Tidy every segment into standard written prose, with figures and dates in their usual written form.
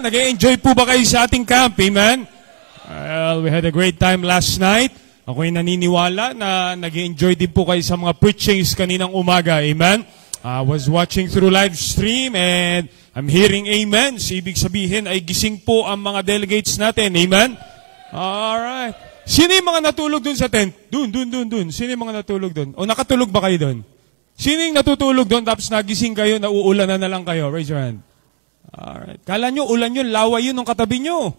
Well, nag-enjoy po ba kayo sa ating camp? Amen? Well, we had a great time last night. Ako'y naniniwala na nag-enjoy din po kayo sa mga preachings kaninang umaga. Amen? I was watching through live stream and I'm hearing amen. So, ibig sabihin ay gising po ang mga delegates natin. Amen? Alright. Sino yung mga natulog dun sa tent? Dun. Sino yung mga natulog dun? O nakatulog ba kayo dun? Sino yung natutulog dun tapos nagising kayo, nauulan na lang kayo? Raise your hand. Alright. Kala nyo, ulan yun, laway yun ng katabi nyo.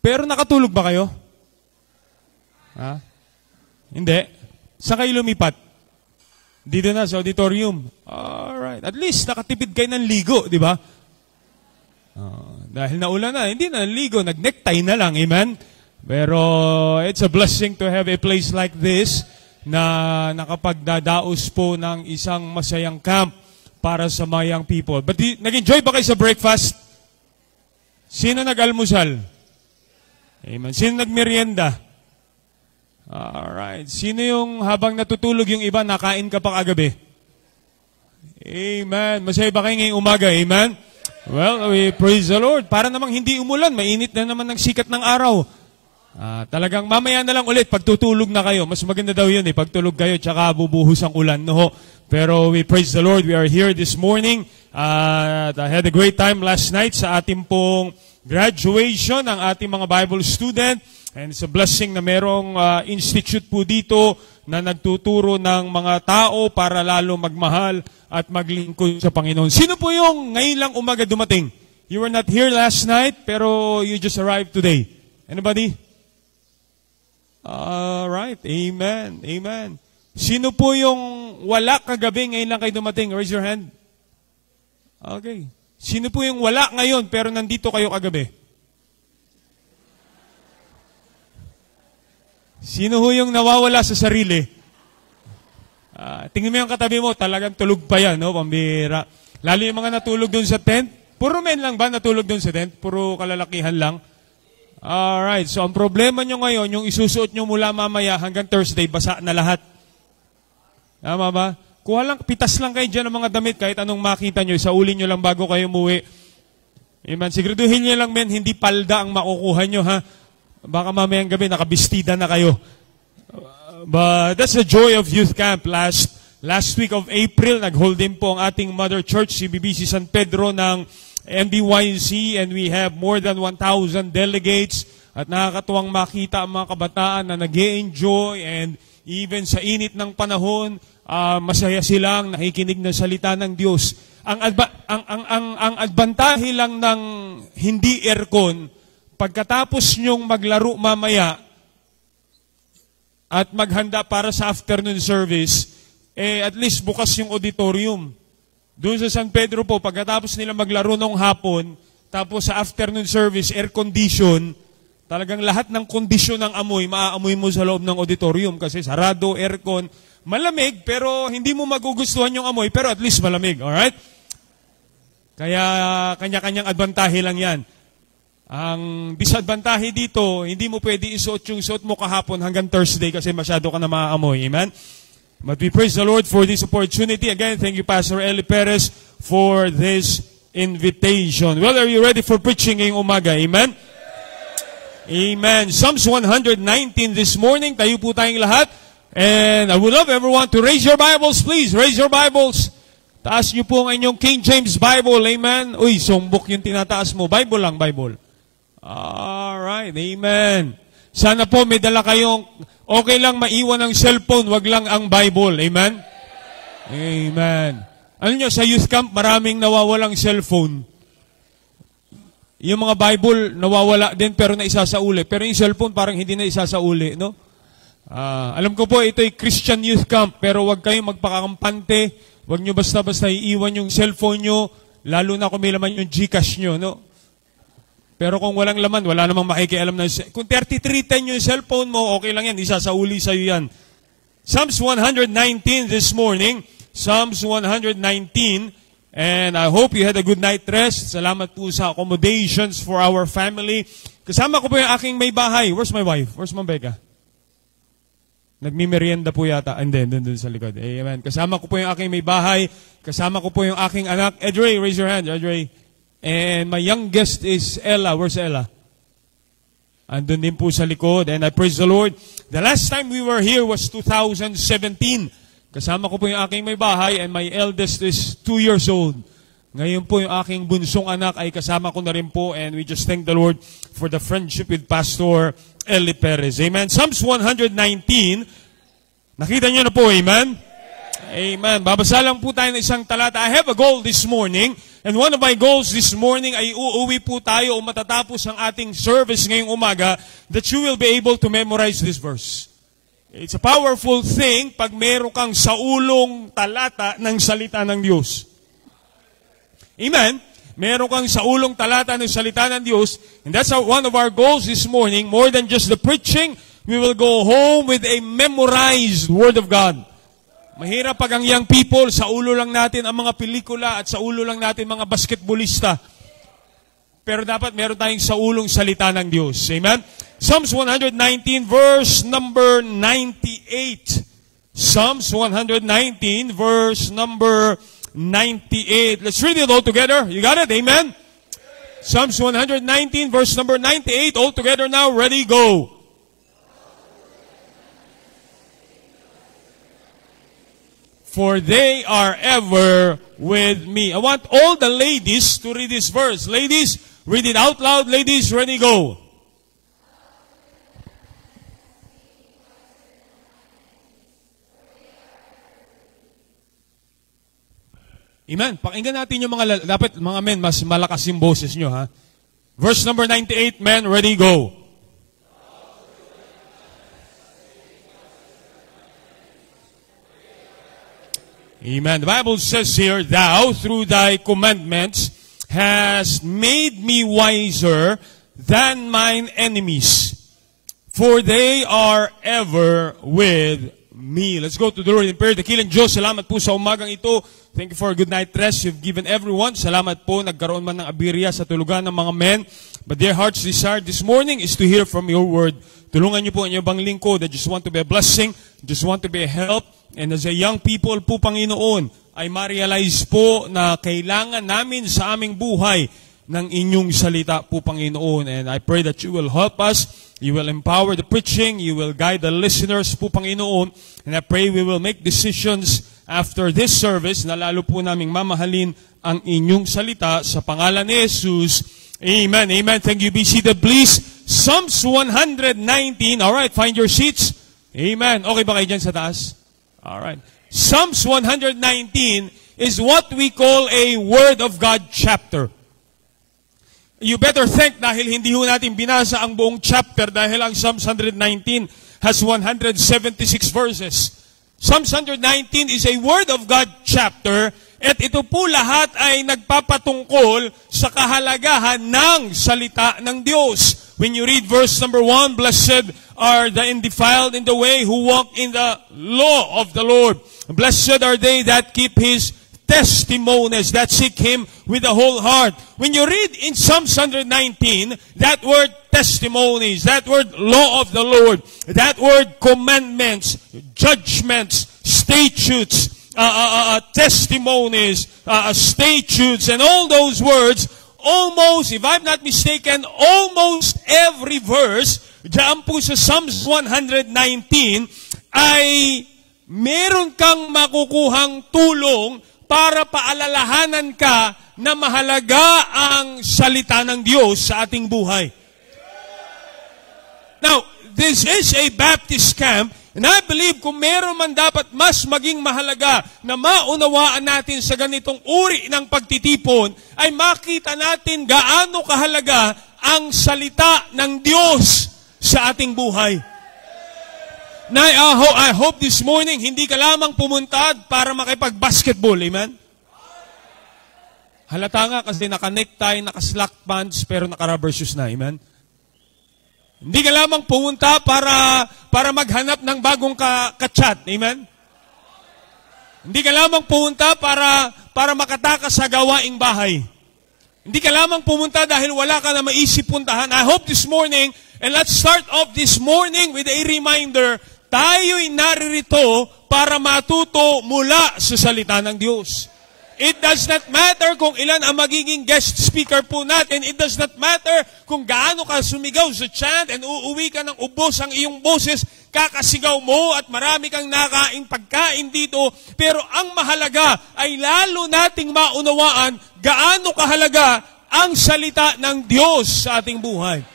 Pero nakatulog ba kayo? Ha? Hindi. Saan kayo lumipat? Dito na sa auditorium. Alright. At least nakatipid kayo ng ligo, di ba? Dahil naulan na, hindi na ligo, nag-necktie na lang, amen? Pero it's a blessing to have a place like this na nakapagdadaos po ng isang masayang camp para sa mga young people. But nag-enjoy ba kayo sa breakfast? Sino nag-almusal? Amen. Sino nagmerienda? Alright. Sino yung habang natutulog yung iba, nakain ka pa kagabi? Amen. Masaya ba kayo ngayong umaga? Amen? Well, we praise the Lord. Para namang hindi umulan, mainit na naman ng sikat ng araw. Talagang mamaya na lang ulit, pagtutulog na kayo. Mas maganda daw yun pagtulog kayo, tsaka bubuhos ang ulan. No? Pero we praise the Lord. We are here this morning. I had a great time last night sa ating pong graduation ng ating mga Bible student. And it's a blessing na merong institute po dito na nagtuturo ng mga tao para lalo magmahal at maglingkod sa Panginoon. Sino po yung ngayon lang umaga dumating? You were not here last night, pero you just arrived today. Anybody? Alright. Amen. Amen. Sino po yung wala kagabi, ngayon lang kayo dumating? Raise your hand. Okay. Sino po yung wala ngayon, pero nandito kayo kagabi? Sino ho yung nawawala sa sarili? Tingin mo yung katabi mo, talagang tulog pa yan, no? Pambira. Lalo yung mga natulog dun sa tent. Puro men lang ba natulog dun sa tent? Puro kalalakihan lang? Alright, so ang problema nyo ngayon, yung isusuot nyo mula mamaya hanggang Thursday, basa na lahat. Tama ba? Kuha lang, pitas lang kayo dyan ng mga damit, kahit anong makita nyo, isaulin nyo lang bago kayo umuwi. Amen. Siguraduhin nyo lang, men, hindi palda ang makukuha nyo, ha? Baka mamayang gabi, nakabistida na kayo. But that's the joy of youth camp. Last week of April, nag-hold din po ang ating mother church, CBBC San Pedro ng MBYC, and we have more than 1,000 delegates. At nakakatuwang makita ang mga kabataan na nag-e-enjoy, and even sa init ng panahon, masaya silang nakikinig ng salita ng Diyos. Ang adbantahe lang ng hindi aircon, pagkatapos nyong maglaro mamaya at maghanda para sa afternoon service, at least bukas yung auditorium. Doon sa San Pedro po, pagkatapos nila maglaro nung hapon, tapos sa afternoon service, air condition, talagang lahat ng kondisyon ng amoy, maaamoy mo sa loob ng auditorium kasi sarado, aircon, malamig, pero hindi mo magugustuhan yung amoy, pero at least malamig, alright? Kaya kanya-kanyang adbantahe lang yan. Ang disadvantage dito, hindi mo pwede isuot yung suot mo kahapon hanggang Thursday kasi masyado ka na maaamoy. Amen? But we praise the Lord for this opportunity. Again, thank you, Pastor Eli Perez, for this invitation. Well, are you ready for preaching ngayong umaga? Amen? Amen. Psalms 119 this morning. Tayo po tayong lahat. And I would love everyone to raise your Bibles, please. Raise your Bibles. Taas niyo po ang inyong King James Bible. Amen? Uy, songbok yung tinataas mo. Bible lang, Bible. Alright, amen. Sana po may dala kayong, okay lang maiwan ang cellphone, wag lang ang Bible. Amen? Amen. Ano nyo, sa youth camp, maraming nawawalang cellphone. Yung mga Bible, nawawala din pero naisasauli. Pero yung cellphone, parang hindi na isasauli, no? Alam ko po, ito ay Christian youth camp, pero wag kayong magpakakampante, wag nyo basta-basta iiwan yung cellphone nyo, lalo na kung may laman yung Gcash nyo, no? Pero kung walang laman, wala namang makikialam na. Kung 3310 yung cellphone mo, okay lang yan. Isasauli sa'yo yan. Psalms 119 this morning. Psalms 119. And I hope you had a good night rest. Salamat po sa accommodations for our family. Kasama ko po yung aking may bahay. Where's my wife? Where's Ma'am Becca? Nagmimerienda po yata. And then, dun sa likod. Amen. Kasama ko po yung aking may bahay. Kasama ko po yung aking anak. Edre, raise your hand. Edre. And my youngest is Ella. Where's Ella? Andun din po sa likod. And I praise the Lord. The last time we were here was 2017. Kasama ko po yung aking may bahay and my eldest is 2 years old. Ngayon po yung aking bunsong anak ay kasama ko na rin po, and we just thank the Lord for the friendship with Pastor Eli Perez. Amen. Psalms 119. Nakita niyo na po, amen? Amen. Babasa lang po tayo ng isang talata. I have a goal this morning, and one of my goals this morning ay uuwi po tayo o matatapos ang ating service ngayong umaga, that you will be able to memorize this verse. It's a powerful thing pag meron kang saulong talata ng salita ng Diyos. Amen? Meron kang saulong talata ng salita ng Diyos, and that's one of our goals this morning. More than just the preaching, we will go home with a memorized Word of God. Mahirap pag ang young people, sa ulo lang natin ang mga pelikula at sa ulo lang natin mga basketballista. Pero dapat meron tayong sa ulong salita ng Diyos. Amen? Psalms 119 verse number 98. Psalms 119 verse number 98. Let's read it all together. You got it? Amen? Psalms 119 verse number 98. All together now. Ready, go. For they are ever with me. I want all the ladies to read this verse. Ladies, read it out loud. Ladies, ready, go. Amen. Pakinggan natin yung mga, dapat mga men, mas malakas yung boses nyo, ha? Verse number 98, men, ready, go. Amen. The Bible says here, thou, through thy commandments, hast made me wiser than mine enemies, for they are ever with me. Let's go to the Lord in prayer. Dakilang Diyos, salamat po sa umagang ito. Thank you for a good night rest you've given everyone. Salamat po, nagkaroon man ng abirya sa tulugan ng mga men. But their heart's desire this morning is to hear from your word. Tulungan niyo po ang inyong bang lingkod that just want to be a blessing, just want to be a help. And as a young people po, Panginoon, ay ma-realize po na kailangan namin sa aming buhay ng inyong salita po, Panginoon. And I pray that you will help us, you will empower the preaching, you will guide the listeners po, Panginoon. And I pray we will make decisions after this service na lalo po naming mamahalin ang inyong salita sa pangalan ni Jesus. Amen. Amen. Thank you. Be seated, please. Psalms 119. All right, find your seats. Amen. Okay ba kayo dyan sa taas? All right. Psalms 119 is what we call a Word of God chapter. You better think dahil hindi ho natin binasa ang buong chapter dahil ang Psalms 119 has 176 verses. Psalms 119 is a Word of God chapter at ito po lahat ay nagpapatungkol sa kahalagahan ng salita ng Diyos. When you read verse number 1, blessed are the undefiled in the way who walk in the law of the Lord. Blessed are they that keep His testimonies, that seek Him with the whole heart. When you read in Psalms 119, that word testimonies, that word law of the Lord, that word commandments, judgments, statutes, testimonies, statutes, and all those words, almost, if I'm not mistaken, almost every verse, diyan po sa Psalms 119, ay meron kang makukuhang tulong para paalalahanan ka na mahalaga ang salita ng Diyos sa ating buhay. Now, this is a Baptist camp, and I believe kung meron man dapat mas maging mahalaga na maunawaan natin sa ganitong uri ng pagtitipon, ay makita natin gaano kahalaga ang salita ng Diyos sa ating buhay. Now, I hope this morning, hindi ka lamang pumunta para makipag-basketball, amen? Halata nga kasi naka-necktie, naka-slack pants, pero naka-rubber shoes na, amen? Hindi ka lamang pumunta para maghanap ng bagong ka-chat, amen? Hindi ka lamang pumunta para makatakas sa gawaing bahay. Hindi ka lamang pumunta dahil wala ka na maisip puntahan. I hope this morning, and let's start off this morning with a reminder, tayo'y naririto para matuto mula sa salita ng Diyos. It does not matter kung ilan ang magiging guest speaker po natin. It does not matter kung gaano ka sumigaw sa chant and uuwi ka ng ubos ang iyong boses, kakasigaw mo at marami kang nakaing pagkain dito. Pero ang mahalaga ay lalo nating maunawaan gaano kahalaga ang salita ng Diyos sa ating buhay.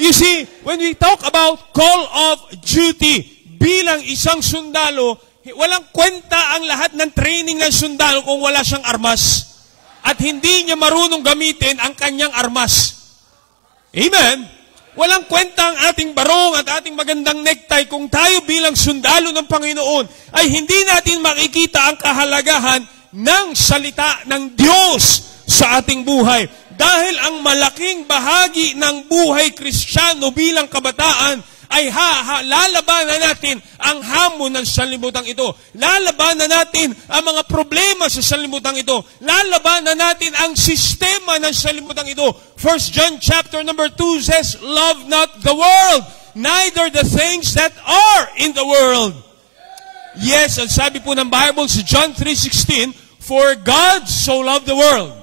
You see, when we talk about call of duty, bilang isang sundalo, walang kwenta ang lahat ng training ng sundalo kung wala siyang armas. At hindi niya marunong gamitin ang kanyang armas. Amen? Walang kwenta ang ating barong at ating magandang necktie kung tayo bilang sundalo ng Panginoon ay hindi natin makikita ang kahalagahan ng salita ng Diyos sa ating buhay. Dahil ang malaking bahagi ng buhay Kristiyano bilang kabataan ay lalabanan natin ang hamon ng sanlibutan ito. Lalabanan natin ang mga problema sa sanlibutan ito. Lalabanan natin ang sistema ng sanlibutan ito. 1 John chapter number 2 says, love not the world, neither the things that are in the world. Yes, ang sabi po ng Bible sa John 3:16, for God so loved the world.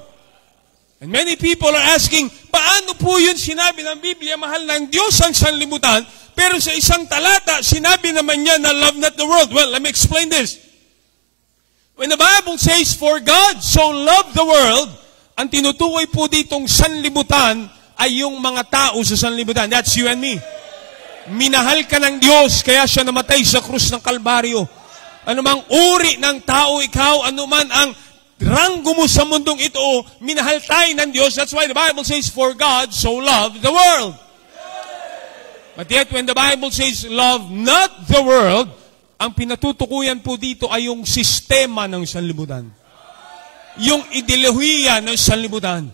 And many people are asking, paano po yun sinabi ng Biblia, mahal ng Diyos ang sanlibutan, pero sa isang talata, sinabi naman niya na love not the world. Well, let me explain this. When the Bible says, for God so loved the world, ang tinutukoy po ditong sanlibutan ay yung mga tao sa sanlibutan. That's you and me. Minahal ka ng Diyos, kaya siya namatay sa krus ng Kalbaryo. Anumang uri ng tao ikaw, anuman ang ranggo mo sa mundong ito, minahal tayo ng Diyos. That's why the Bible says, for God so loved the world. But yet, when the Bible says, love not the world, ang pinatutukuyan po dito ay yung sistema ng sanlibutan. Yung ideolohiya ng sanlibutan.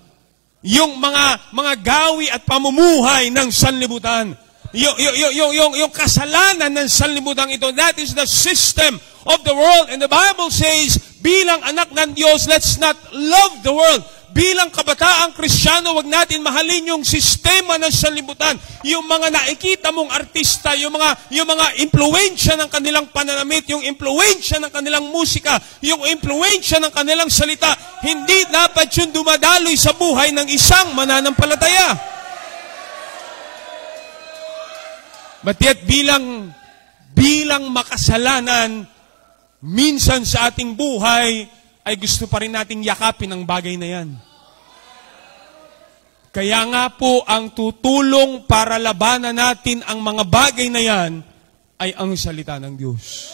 Yung mga gawi at pamumuhay ng sanlibutan. Yung kasalanan ng sanlibutan ito, that is the system of the world. And the Bible says, bilang anak ng Diyos, let's not love the world. Bilang kabataang Kristiyano, wag natin mahalin yung sistema ng sanlibutan. Yung mga nakikita mong artista, yung mga impluwensya ng kanilang pananamit, yung impluwensya ng kanilang musika, yung impluwensya ng kanilang salita, hindi dapat yun dumadaloy sa buhay ng isang mananampalataya. But yet, bilang makasalanan, minsan sa ating buhay, ay gusto pa rin nating yakapin ang bagay na yan. Kaya nga po, ang tutulong para labanan natin ang mga bagay na yan ay ang salita ng Diyos.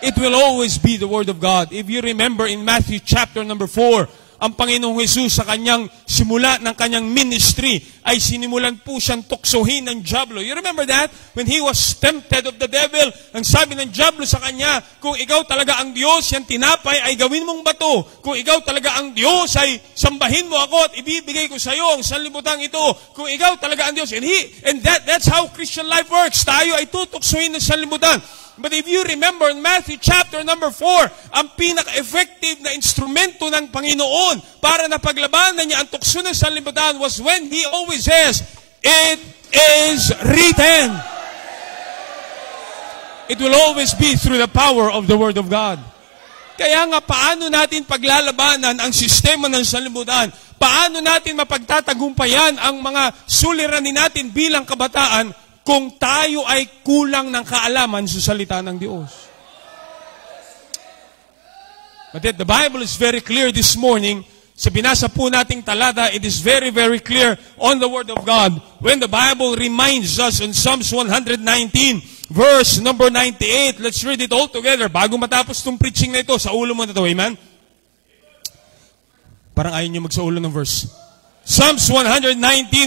It will always be the Word of God. If you remember in Matthew chapter number 4, ang Panginoong Jesus sa kanyang simula ng kanyang ministry ay sinimulan po siyang tuksohin ng dyablo. You remember that? When he was tempted of the devil, ang sabi ng dyablo sa kanya, kung ikaw talaga ang Diyos, yan tinapay ay gawin mong bato. Kung ikaw talaga ang Diyos, ay sambahin mo ako at ibibigay ko sa iyo ang sanlibutan ito. Kung ikaw talaga ang Diyos. And that's how Christian life works. Tayo ay tutuksohin ng sanlibutan. But if you remember in Matthew chapter number 4, ang pinaka-effective na instrumento ng Panginoon para na paglabanan niya ang tukso ng sanlibutan was when He always says, it is written. It will always be through the power of the Word of God. Kaya nga, paano natin paglalabanan ang sistema ng sanlibutan? Paano natin mapagtatagumpayan ang mga suliranin natin bilang kabataan kung tayo ay kulang ng kaalaman sa salita ng Diyos? But yet, the Bible is very clear this morning. Sa binasa po nating talata, it is very, very clear on the Word of God when the Bible reminds us in Psalms 119, verse number 98. Let's read it all together. Bago matapos itong preaching na ito, sa ulo mo na ito. Amen? Parang ayaw nyo magsa ulo ng verse. Psalms 119,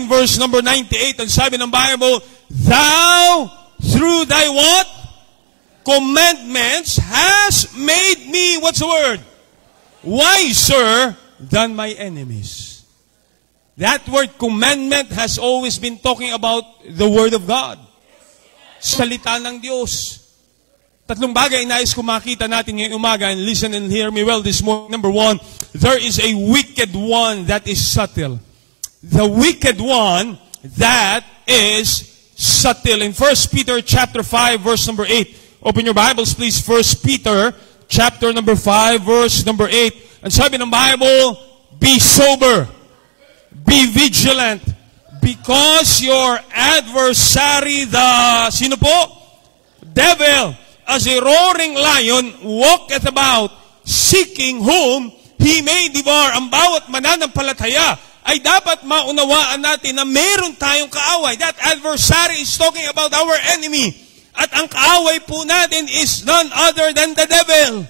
verse number 98. Ang sabi ng Bible, Thou, through thy what? Commandments, has made me, what's the word? Wiser than my enemies. That word commandment has always been talking about the Word of God. Salita ng Diyos. Tatlong bagay nais ko makita natin ngayong umaga, and listen and hear me well this morning. Number one, there is a wicked one that is subtle. The wicked one that is subtle. In 1 Peter chapter 5, verse number 8. Open your Bibles, please. 1 Peter chapter number 5, verse number 8. Ang sabi ng Bible, be sober, be vigilant, because your adversary, sino po? Devil, as a roaring lion, walketh about, seeking whom he may devour. Ang bawat mananampalataya ay dapat maunawaan natin na meron tayong kaaway. That adversary is talking about our enemy. At ang kaaway po natin is none other than the devil.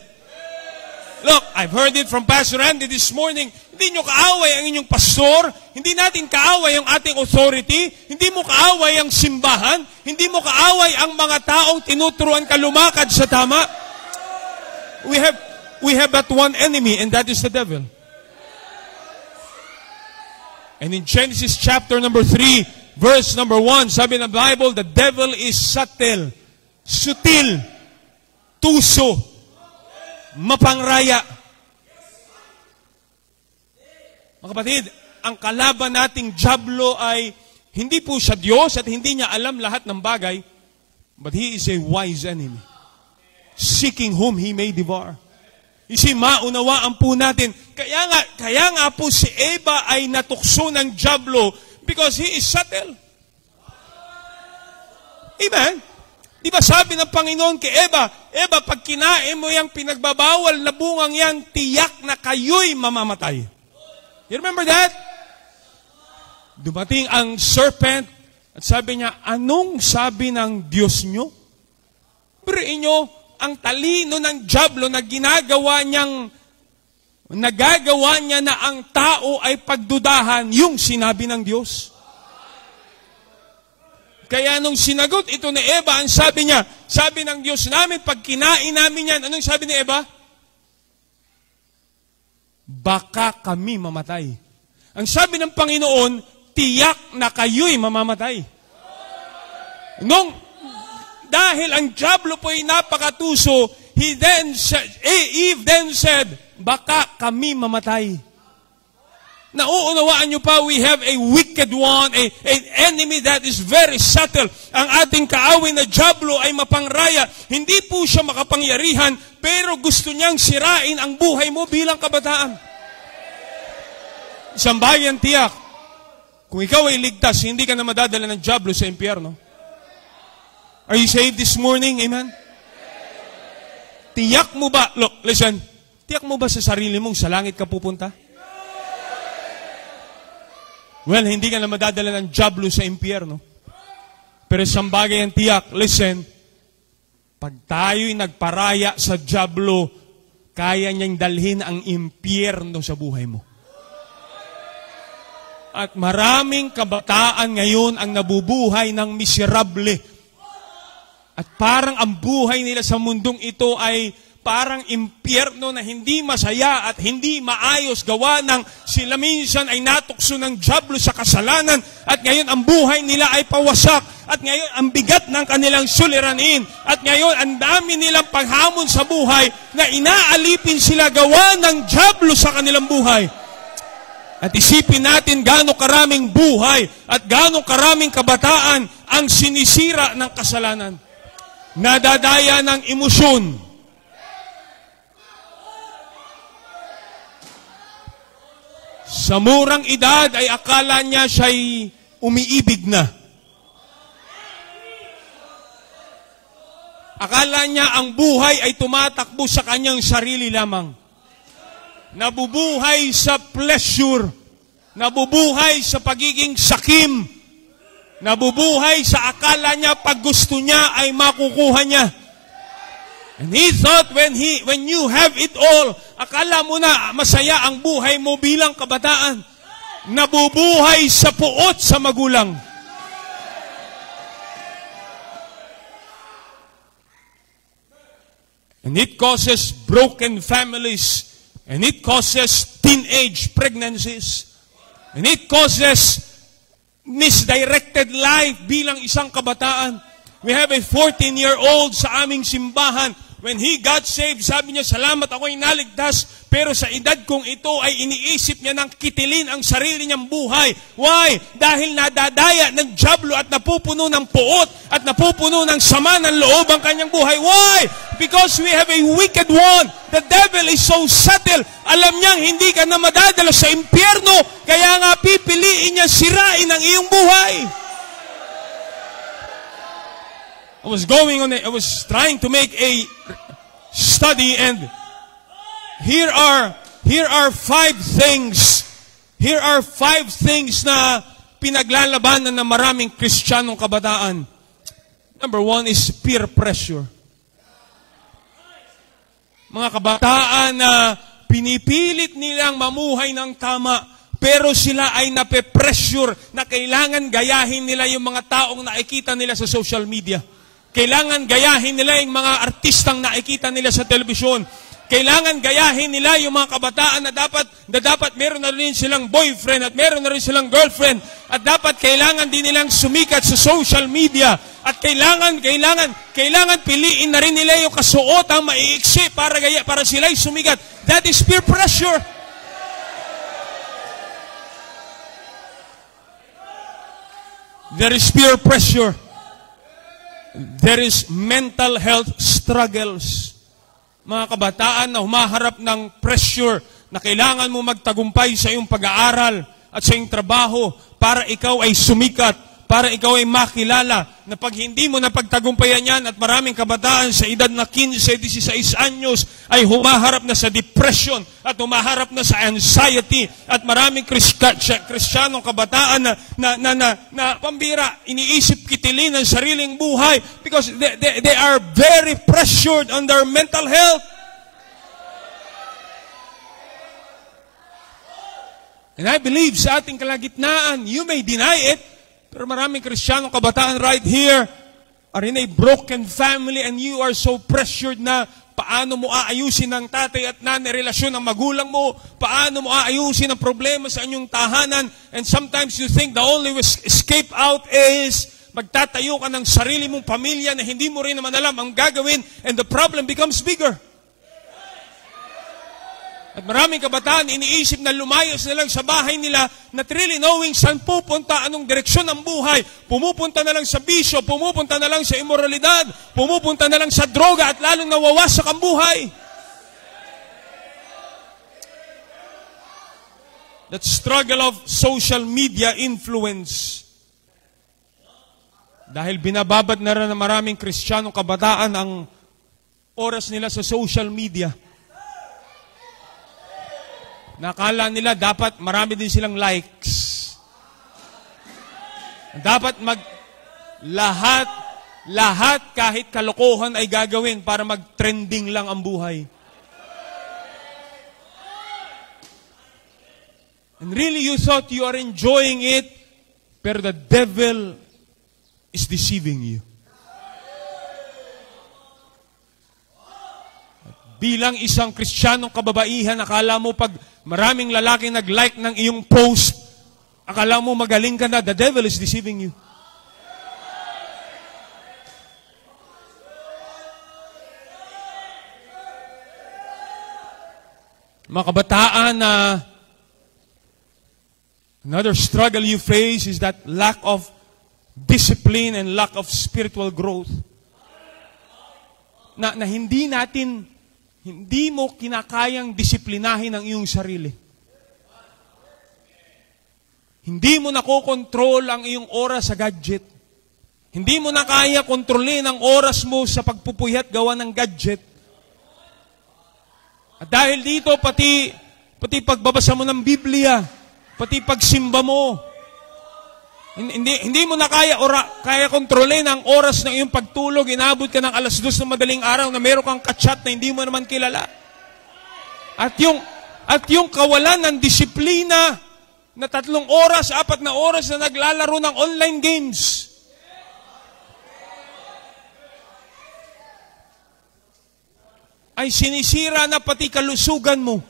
Look, I've heard it from Pastor Randy this morning. Hindi nyo kaaway ang inyong pastor. Hindi natin kaaway ang ating authority. Hindi mo kaaway ang simbahan. Hindi mo kaaway ang mga taong tinuturuan ka lumakad sa tama. We have but one enemy, and that is the devil. And in Genesis chapter number 3, verse number 1, sabi ng Bible, the devil is subtle, sutil, tuso, mapangraya. Mga kapatid, ang kalaban nating dyablo ay hindi po siya Diyos at hindi niya alam lahat ng bagay, but he is a wise enemy, seeking whom he may devour. Isi maunawaan po natin. Kaya nga po si Eva ay natukso ng dyablo because he is subtle. Amen? Di ba sabi ng Panginoon kay Eva, Eva, pag kinain mo yung pinagbabawal na bungang yan, tiyak na kayo'y mamamatay. You remember that? Dumating ang serpent at sabi niya, anong sabi ng Diyos nyo? Biriin nyo, ang talino ng dyablo na nagagawa niya na ang tao ay pagdudahan yung sinabi ng Diyos. Kaya nung sinagot ito ni Eva, ang sabi niya, sabi ng Diyos namin, pag kinain namin yan, anong sabi ni Eva? Baka kami mamatay. Ang sabi ng Panginoon, tiyak na kayo'y mamamatay. Dahil ang dyablo po ay napakatuso, Eve then said, baka kami mamatay. Nauunawaan niyo pa, we have a wicked one, an enemy that is very subtle. Ang ating kaaway na dyablo ay mapangraya. Hindi po siya makapangyarihan, pero gusto niyang sirain ang buhay mo bilang kabataan. Isang bayan tiyak, kung ikaw ay ligtas, hindi ka na madadala ng dyablo sa impyerno. Are you saved this morning? Amen? Tiyak mo ba, look, listen, tiyak mo ba sa sarili mong sa langit ka pupunta? Well, hindi ka na madadala ng dyablo sa impyerno. Pero isang bagay ang tiyak, listen, pag tayo'y nagparaya sa dyablo, kaya niyang dalhin ang impyerno sa buhay mo. At maraming kabataan ngayon ang nabubuhay ng miserable. At parang ang buhay nila sa mundong ito ay parang impyerno na hindi masaya at hindi maayos gawa ng sila minsan ay natukso ng dyablo sa kasalanan at ngayon ang buhay nila ay pawasak at ngayon ang bigat ng kanilang suliranin at ngayon ang dami nilang paghamon sa buhay na inaalipin sila gawa ng dyablo sa kanilang buhay. At isipin natin gaano karaming buhay at gaano karaming kabataan ang sinisira ng kasalanan. Nadadaya ng emosyon. Sa murang edad ay akala niya siya'y umiibig na. Akala niya ang buhay ay tumatakbo sa kanyang sarili lamang. Nabubuhay sa pleasure. Nabubuhay sa pagiging sakim. Nabubuhay sa akala niya pag gusto niya ay makukuha niya. And he thought when you have it all, akala mo na masaya ang buhay mo bilang kabataan. Nabubuhay sa puot sa magulang. And it causes broken families. And it causes teenage pregnancies. And it causes misdirected life bilang isang kabataan. We have a 14-year-old sa aming simbahan. When he got saved, sabi niya, salamat ako'y naligtas, pero sa edad kong ito ay iniisip niya ng kitilin ang sarili niyang buhay. Why? Dahil nadadaya ng dyablo at napupuno ng puot at napupuno ng sama ng loob ang kanyang buhay. Why? because we have a wicked one. The devil is so subtle. Alam niyang hindi ka na madadala sa impyerno, kaya nga pipiliin niya sirain ang iyong buhay. I was trying to make a study, and here are 5 things. Here are 5 things na pinaglalabanan ng maraming Kristiyanong kabataan. Number 1 is peer pressure. Mga kabataan na pinipilit nilang mamuhay ng tama, pero sila ay nape-pressure na kailangan gayahin nila yung mga taong nakikita nila sa social media. Kailangan gayahin nila yung mga artistang nakikita nila sa telebisyon. Kailangan gayahin nila yung mga kabataan na dapat meron na rin silang boyfriend at meron na rin silang girlfriend. At dapat kailangan din nilang sumikat sa social media. At kailangan piliin na rin nila yung kasuotang maiiksi para sila'y sumikat. That is peer pressure. There is peer pressure. There is mental health struggles. Mga kabataan na humaharap ng pressure na kailangan mo magtagumpay sa iyong pag-aaral at sa iyong trabaho para ikaw ay sumikat, para ikaw ay makilala, na pag hindi mo napagtagumpayan yan, at maraming kabataan sa edad na 15-16 anyos ay humaharap na sa depression at humaharap na sa anxiety, at maraming Kristiyanong kabataan na pambira, iniisip kitilin ang sariling buhay because they are very pressured on their mental health. And I believe sa ating kalagitnaan, you may deny it, pero maraming Kristiyanong kabataan right here are in a broken family, and you are so pressured na paano mo aayusin ang tatay at nanay relasyon ng magulang mo, paano mo aayusin ang problema sa inyong tahanan, and sometimes you think the only escape out is magtatayo ka ng sarili mong pamilya na hindi mo rin naman alam ang gagawin, and the problem becomes bigger. At maraming kabataan, iniisip na lumayas na lang sa bahay nila, not really knowing saan pupunta, anong direksyon ng buhay. Pumupunta na lang sa bisyo, pumupunta na lang sa immoralidad, pumupunta na lang sa droga, at lalong nawawasak ang buhay. That struggle of social media influence. Dahil binababad na rin ng maraming Kristiyanong kabataan ang oras nila sa social media. Nakala nila dapat marami din silang likes. Dapat lahat kahit kalokohan ay gagawin para mag-trending lang ang buhay. And really you thought you are enjoying it, pero the devil is deceiving you. Bilang isang Kristiyanong kababaihan, akala mo pag maraming lalaki nag-like ng iyong post, akala mo magaling ka na. The devil is deceiving you. Mga kabataan, another struggle you face is that lack of discipline and lack of spiritual growth. Na hindi mo kinakayang disiplinahin ang iyong sarili. Hindi mo nakokontrol ang iyong oras sa gadget. Hindi mo na kaya kontrolin ang oras mo sa pagpupuyat gawa ng gadget. At dahil dito, pati pagbabasa mo ng Biblia, pati pagsimba mo, hindi mo na kaya kontrolin ang oras ng iyong pagtulog. Inabot ka ng 2:00 ng madaling araw na meron kang kachat na hindi mo naman kilala. At yung kawalan ng disiplina na 3 oras, 4 na oras na naglalaro ng online games. Ay sinisira na pati kalusugan mo.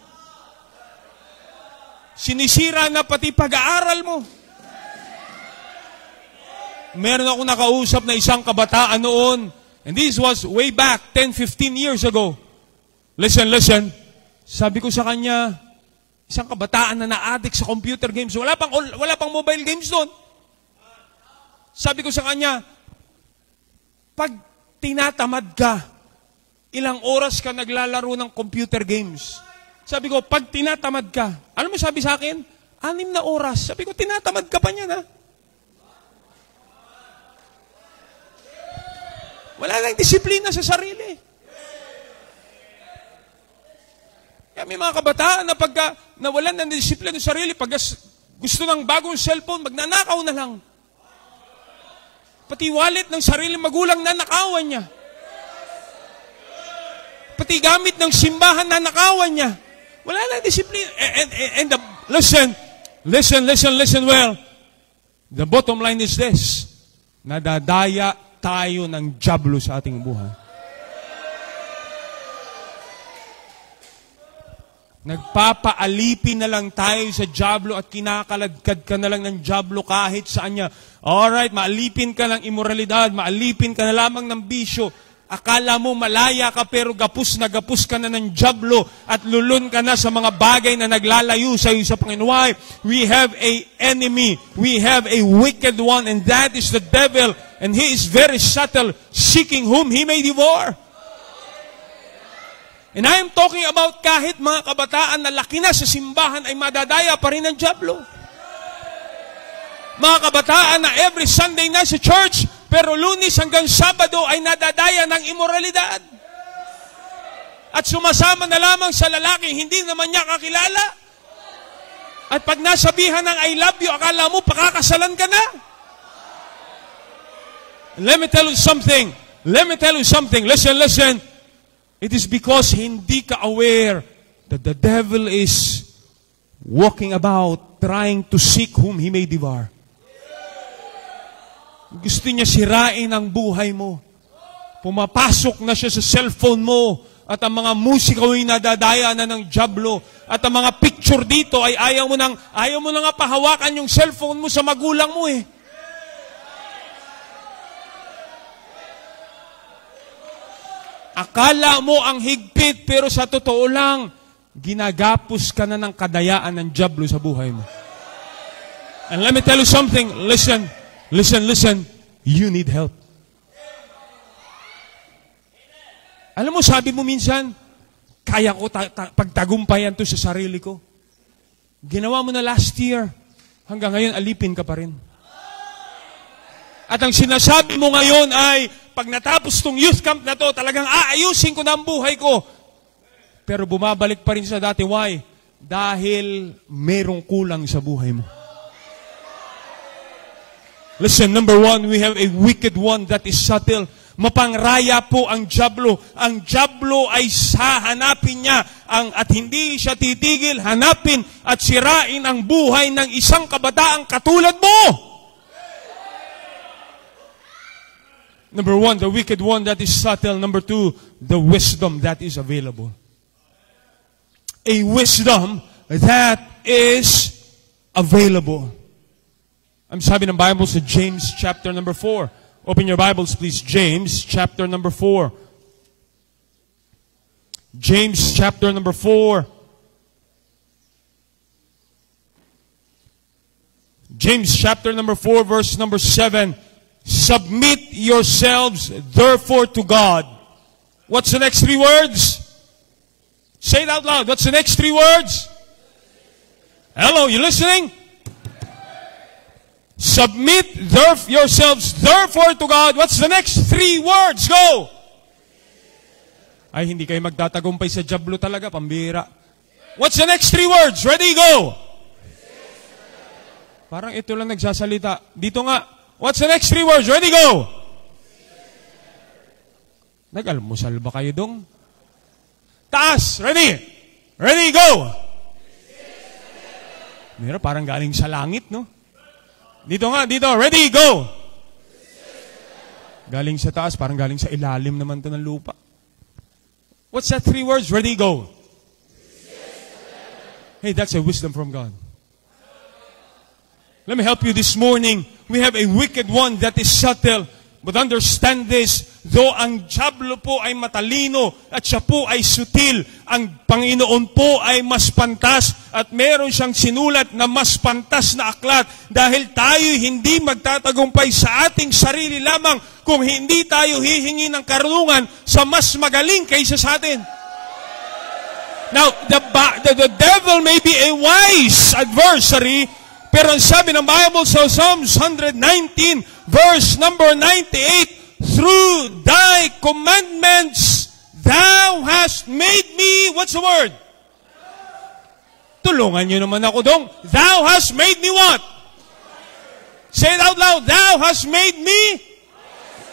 Sinisira na pati pag-aaral mo. Meron akong nakausap na isang kabataan noon, and this was way back 10-15 years ago. Listen. Sabi ko sa kanya, isang kabataan na na-addict sa computer games. Wala pang mobile games doon. Sabi ko sa kanya, pag tinatamad ka, Ilang oras ka naglalaro ng computer games. Sabi ko, pag tinatamad ka, ano mo sabi sa akin? 6 na oras. Sabi ko, tinatamad ka pa niyan, ha? Wala nang disiplina sa sarili. Kaya may mga kabataan na pagka nawalan ng disiplina sa sarili, pag gusto ng bagong cellphone, magnanakaw na lang. Pati wallet ng sarili magulang nanakawan niya. Pati gamit ng simbahan nanakawan niya. Wala nang disiplina. Listen well. The bottom line is this. Nadadaya tayo ng dyablo sa ating buhay. Nagpapaalipin na lang tayo sa dyablo at kinakaladkad ka na lang ng dyablo kahit saan niya. Alright, maalipin ka ng imoralidad, maalipin ka na lamang ng bisyo. Akala mo malaya ka pero gapus ka na ng dyablo at lulun ka na sa mga bagay na naglalayo sa iyo sa Panginoon. Why? We have a enemy. We have a wicked one, and that is the devil. And he is very subtle, seeking whom he may devour. And I am talking about kahit mga kabataan na laki na sa simbahan ay madadaya pa rin ng dyablo. Mga kabataan na every Sunday na sa church, pero Lunes hanggang Sabado ay nadadaya ng imoralidad. At sumasama na lamang sa lalaki, hindi naman niya kakilala. At pag nasabihan ng I love you, akala mo pakakasalan ka na. Let me tell you something. Listen. It is because hindi ka aware that the devil is walking about trying to seek whom he may devour. Gusto niya sirain ang buhay mo. Pumapasok na siya sa cellphone mo at ang mga musika ay nadadaya na ng dyablo. At ang mga picture dito ay ayaw mo na nga pahawakan yung cellphone mo sa magulang mo eh. Akala mo ang higpit, pero sa totoo lang, ginagapos ka na ng kadayaan ng dyablo sa buhay mo. And let me tell you something. Listen. You need help. Alam mo, sabi mo minsan, kaya ko pagtagumpayan to sa sarili ko. Ginawa mo na last year, hanggang ngayon alipin ka pa rin. At ang sinasabi mo ngayon ay, pag natapos tong youth camp na to, talagang aayusin ko na ang buhay ko. Pero bumabalik pa rin sa dati. Why? Dahil merong kulang sa buhay mo. Listen, number 1, we have a wicked one that is subtle. Mapangraya po ang dyablo. Ang dyablo ay hanapin niya at hindi siya titigil, hanapin at sirain ang buhay ng isang kabataang katulad mo. Number 1, the wicked one that is subtle. Number 2, the wisdom that is available. A wisdom that is available. I'm sabi ng Bible sa James chapter number 4. Open your Bibles, please. James chapter number 4. James chapter number 4. James chapter number 4, verse number 7. Submit yourselves, therefore, to God. What's the next 3 words? Say it out loud. What's the next 3 words? Hello, you listening? Submit yourselves, therefore, to God. What's the next 3 words? Go! Ay, hindi kayo magtatagumpay sa dyablo talaga, pambira. What's the next 3 words? Ready, go! Parang ito lang nagsasalita. Dito nga. What's the next 3 words? Ready, go! Nag-almusal ba kayo dong? Taas! Ready! Ready, go! Mira, parang galing sa langit, no? Dito nga, dito. Ready, go! Galing sa taas, parang galing sa ilalim naman to ng lupa. What's that 3 words? Ready, go! Hey, that's a wisdom from God. Let me help you this morning. We have a wicked one that is subtle. But understand this, Though ang dyablo po ay matalino at siya po ay sutil, ang Panginoon po ay mas pantas at meron siyang sinulat na mas pantas na aklat dahil tayo hindi magtatagumpay sa ating sarili lamang kung hindi tayo hihingi ng karunungan sa mas magaling kaysa sa atin. Now, the devil may be a wise adversary, pero ang sabi ng Bible sa Psalms 119, verse number 98, through thy commandments, thou hast made me, what's the word? Tulungan nyo naman ako dong. Thou hast made me what? Say it out loud. Thou hast made me?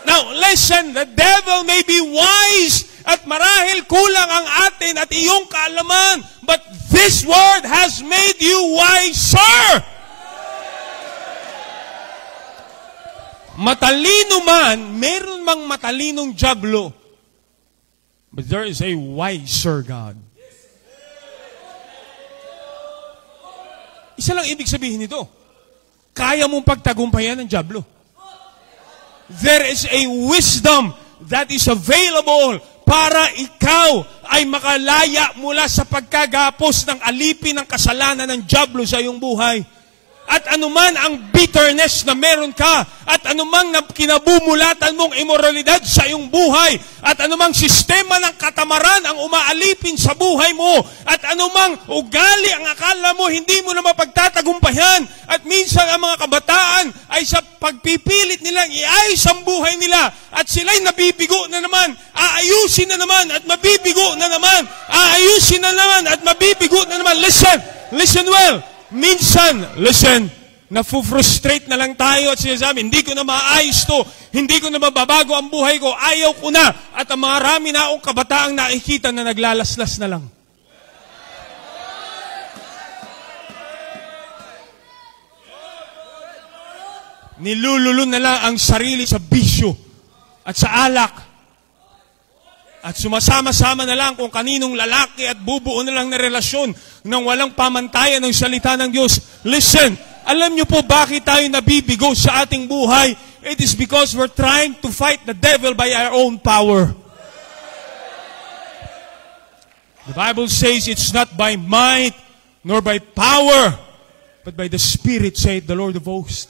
Now, listen, the devil may be wise at marahil kulang ang atin at iyong kaalaman, but this word has made you wiser. Matalino man, meron mang matalinong dyablo, but there is a wiser God. Isa lang ibig sabihin nito. Kaya mong pagtagumpayan ng dyablo. There is a wisdom that is available para ikaw ay makalaya mula sa pagkagapos ng alipin ng kasalanan ng dyablo sa iyong buhay. At anuman ang bitterness na meron ka, at anumang kinabumulatan mong imoralidad sa iyong buhay, at anumang sistema ng katamaran ang umaalipin sa buhay mo, at anumang ugali ang akala mo hindi mo na mapagtatagumpayan, at minsan ang mga kabataan ay sa pagpipilit nilang iayos ang buhay nila, at sila'y nabibigo na naman, aayusin na naman, at mabibigo na naman, aayusin na naman, at mabibigo na naman. Listen well. Minsan, listen, nafu-frustrate na lang tayo at sinasabi, hindi ko na maayos to, hindi ko na mababago ang buhay ko, ayaw ko na. At ang marami na akong kabataang nakikita na naglalaslas na lang. Nilululo na lang ang sarili sa bisyo at sa alak. At sumasama-sama na lang kung kaninong lalaki at bubuo na lang na relasyon nang walang pamantayan ng salita ng Diyos. Listen, alam niyo po bakit tayo nabibigo sa ating buhay? It is because we're trying to fight the devil by our own power. The Bible says it's not by might nor by power, but by the Spirit, saith the Lord of hosts.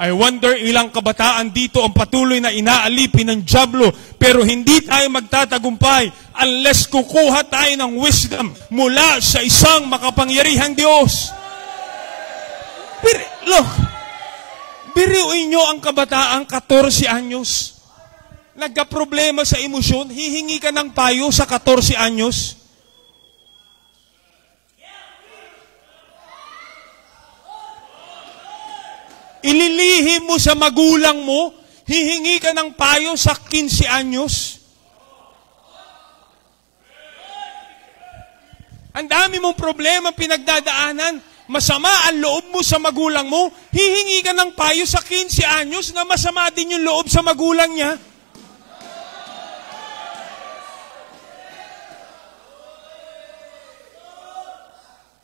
I wonder ilang kabataan dito ang patuloy na inaalipin ng dyablo, pero hindi tayo magtatagumpay unless kukuha tayo ng wisdom mula sa isang makapangyarihang Diyos. Biriuin nyo ang kabataang 14 anyos. Nagka-problema sa emosyon, hihingi ka ng payo sa 14 anyos. Ililihim mo sa magulang mo, hihingi ka ng payo sa 15 anyos. Ang dami mong problema pinagdadaanan, masama ang loob mo sa magulang mo, hihingi ka ng payo sa 15 anyos na masama din yung loob sa magulang niya.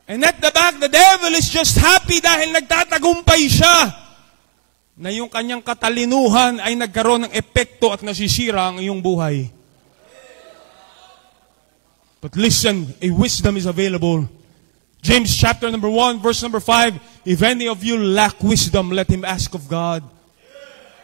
And at the back, the devil is just happy dahil nagtatagumpay siya na yung kanyang katalinuhan ay nagkaroon ng epekto at nasisira ang iyong buhay. But listen, a wisdom is available. James chapter number 1, verse number 5, if any of you lack wisdom, let him ask of God.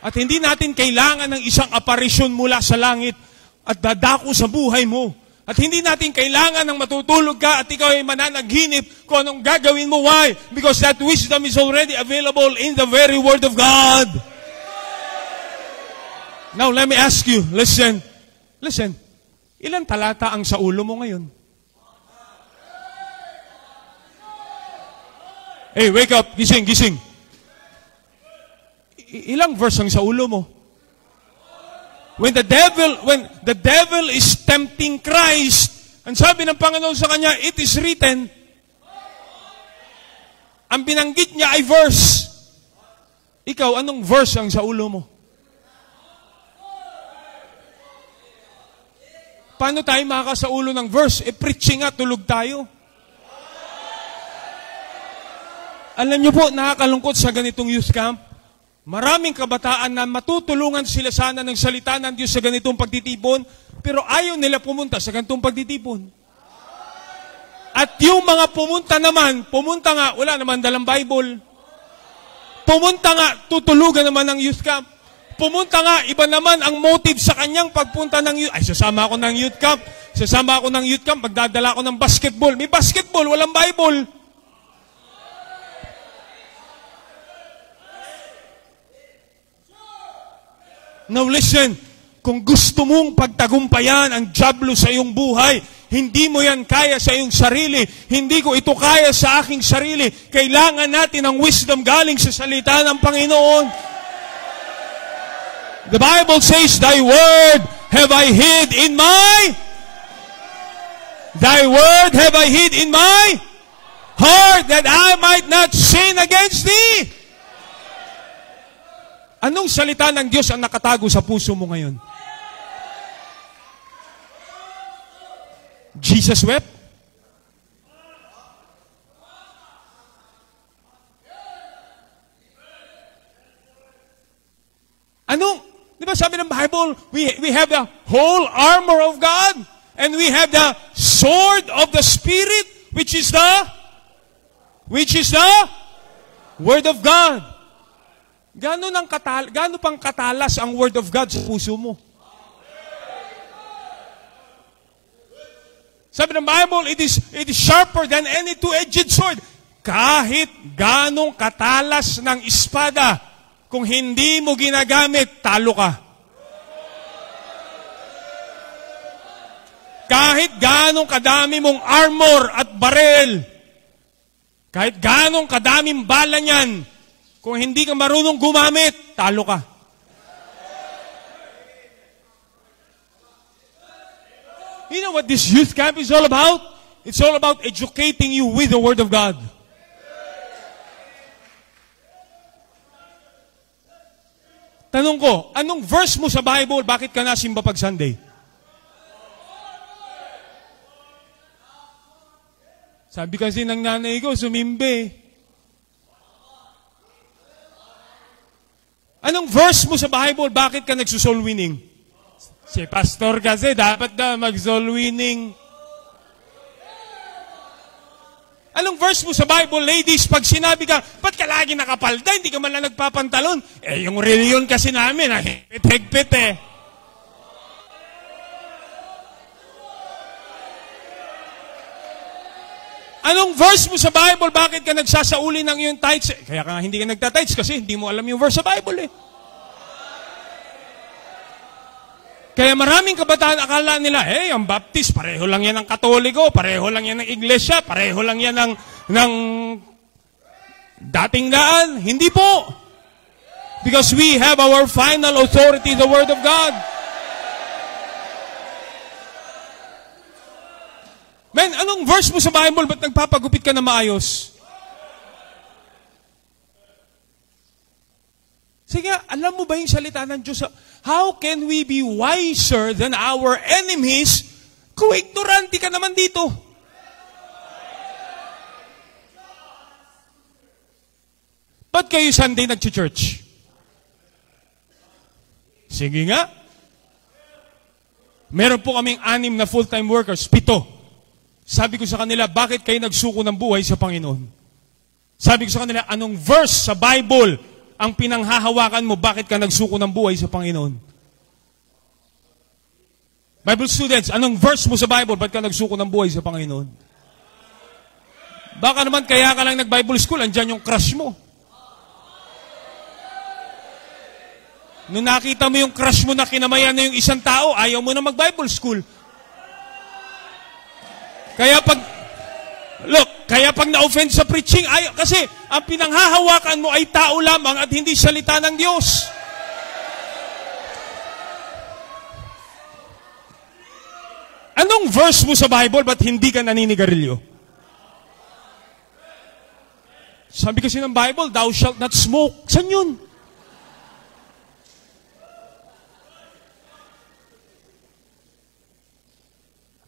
At hindi natin kailangan ng isang aparisyon mula sa langit at dadako sa buhay mo. At hindi natin kailangan ng matutulog ka at ikaw ay mananaginip kung anong gagawin mo. Why? Because that wisdom is already available in the very Word of God. Now, let me ask you, listen, ilan talata ang sa ulo mo ngayon? Hey, wake up, gising. Ilang verse ang sa ulo mo? When the devil is tempting Christ, ang sabi ng Panginoon sa kanya, it is written, ang binanggit niya ay verse. Ikaw, anong verse ang sa ulo mo? Paano tayo makakasaulo ng verse? Preaching nga, tulog tayo. Alam niyo po, nakakalungkot sa ganitong youth camp, Maraming kabataan na matutulungan sila sana ng salita ng Diyos sa ganitong pagtitipon, pero ayaw nila pumunta sa ganitong pagtitipon. At yung mga pumunta nga, wala naman dalang Bible. Pumunta nga, tutulugan naman ng youth camp. Pumunta nga, iba naman ang motive sa kanyang pagpunta ng youth. Ay, sasama ako ng youth camp. Sasama ako ng youth camp, magdadala ako ng basketball. May basketball, walang Bible. Now listen, kung gusto mong pagtagumpayan ang dyablo sa iyong buhay, hindi mo yan kaya sa iyong sarili. Hindi ko ito kaya sa aking sarili. Kailangan natin ng wisdom galing sa salita ng Panginoon. The Bible says, Thy word have I hid in my heart that I might not sin against Thee. Anong salita ng Diyos ang nakatago sa puso mo ngayon? Jesus wept? Di ba sabi ng Bible, we have the whole armor of God and we have the sword of the Spirit, which is the Word of God. Gaano pang katalas ang Word of God sa puso mo? Sabi ng Bible, it is sharper than any two-edged sword. Kahit ganong katalas ng espada, kung hindi mo ginagamit, talo ka. Kahit ganong kadami mong armor at barel, kahit ganong kadaming bala niyan, kung hindi ka marunong gumamit, talo ka. You know what this youth camp is all about? It's all about educating you with the Word of God. Tanong ko, anong verse mo sa Bible, bakit ka nasimba pag Sunday? Sabi kasi ng nanay ko, sumimbe. Anong verse mo sa Bible, bakit ka nagsusoul winning? Si pastor kasi, dapat na mag-soul winning. Anong verse mo sa Bible, ladies, pag sinabi ka, ba't ka lagi nakapalda, hindi ka man lang nagpapantalon? Yung reliyon kasi namin, higpit eh. Anong verse mo sa Bible, bakit ka nagsasauli ng iyong tithes? Kaya ka hindi ka nagtatites kasi hindi mo alam yung verse sa Bible eh. Kaya maraming kabataan akala nila, ang Baptist, pareho lang yan ng Katoliko, pareho lang yan ng Iglesia, pareho lang yan ng dating daan. Hindi po. Because we have our final authority, the Word of God. Man, anong verse mo sa Bible, ba't nagpapagupit ka na maayos? Sige, alam mo ba yung salita ng Diyos? How can we be wiser than our enemies kung ignorante ka naman dito? Ba't kayo Sunday nag-church? Sige nga. Meron po kaming 6 na full-time workers, 7. Sabi ko sa kanila, bakit kayo nagsuko ng buhay sa Panginoon? Sabi ko sa kanila, anong verse sa Bible ang pinanghahawakan mo, bakit ka nagsuko ng buhay sa Panginoon? Bible students, anong verse mo sa Bible, bakit ka nagsuko ng buhay sa Panginoon? Baka naman kaya ka lang nag-Bible school, andyan yung crush mo. Nung nakita mo yung crush mo na kinamayan na yung isang tao, ayaw mo na mag-Bible school. Kaya pag na-offend sa preaching, kasi ang pinanghahawakan mo ay tao lamang at hindi salita ng Diyos. Anong verse mo sa Bible, ba't hindi ka naninigarilyo? Sabi kasi ng Bible, thou shalt not smoke. Saan yun?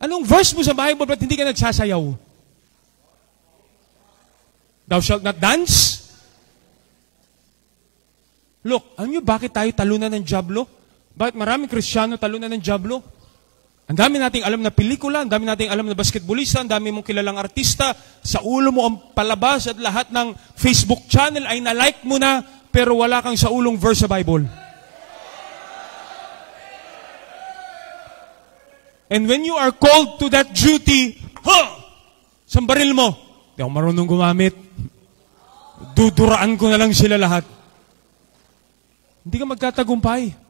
Anong verse mo sa Bible, ba't hindi ka nagsasayaw? Thou shalt not dance? Look, alam niyo bakit tayo talunan ng dyablo? Bakit maraming Kristiyano talunan ng dyablo? Ang dami nating alam na pelikula, ang dami nating alam na basketballista, ang dami mong kilalang artista, sa ulo mo ang palabas at lahat ng Facebook channel ay na-like mo na, pero wala kang sa ulong verse sa Bible. And when you are called to that duty, sa baril mo, di ako marunong gumamit. Duduraan ko na lang sila lahat. Hindi ka magtatagumpay.